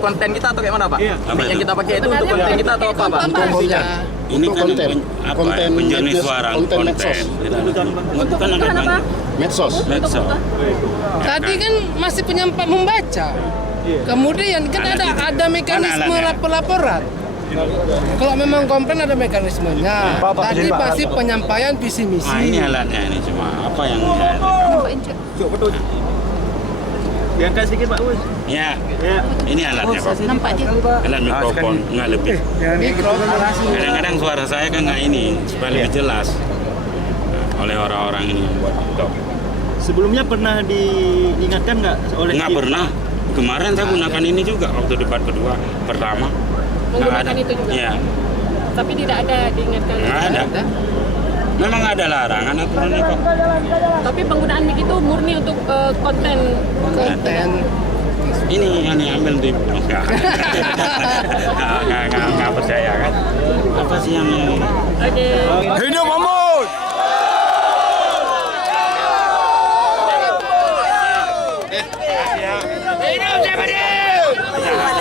untuk konten kita atau kayak mana Pak? Iya. Mic yang kita pakai itu untuk konten kita atau apa Pak? Ini kan konten penjenis suara, konten medsos. Untuk kan ada Medsos. medsos. Tadi kan masih membaca. Kemudian kan ada mekanisme laporan. Kalau memang komplain ada mekanismenya. Tadi pasti penyampaian visi misi. Ini alatnya ini cuma apa yang Diangkat sedikit Pak Us. ya Ya. ini alatnya Pak. Nampak dia. Alat mikrofon nggak lebih. Kadang-kadang suara saya kan nggak ini supaya lebih jelas oleh orang-orang ini yang buat TikTok. Sebelumnya pernah diingatkan nggak oleh Nggak pernah. Kemarin saya gunakan ini juga waktu debat kedua pertama. Menggunakan itu juga. Iya. Tapi tidak ada diingatkan. Nggak ada. Memang ada larangan aturannya kok. Tapi penggunaan mic itu murni untuk konten. Ini yang diambil di enggak. Nggak percaya kan? Apa sih yang Oke. Hidup Mahmud! Hidup Jawa Barat!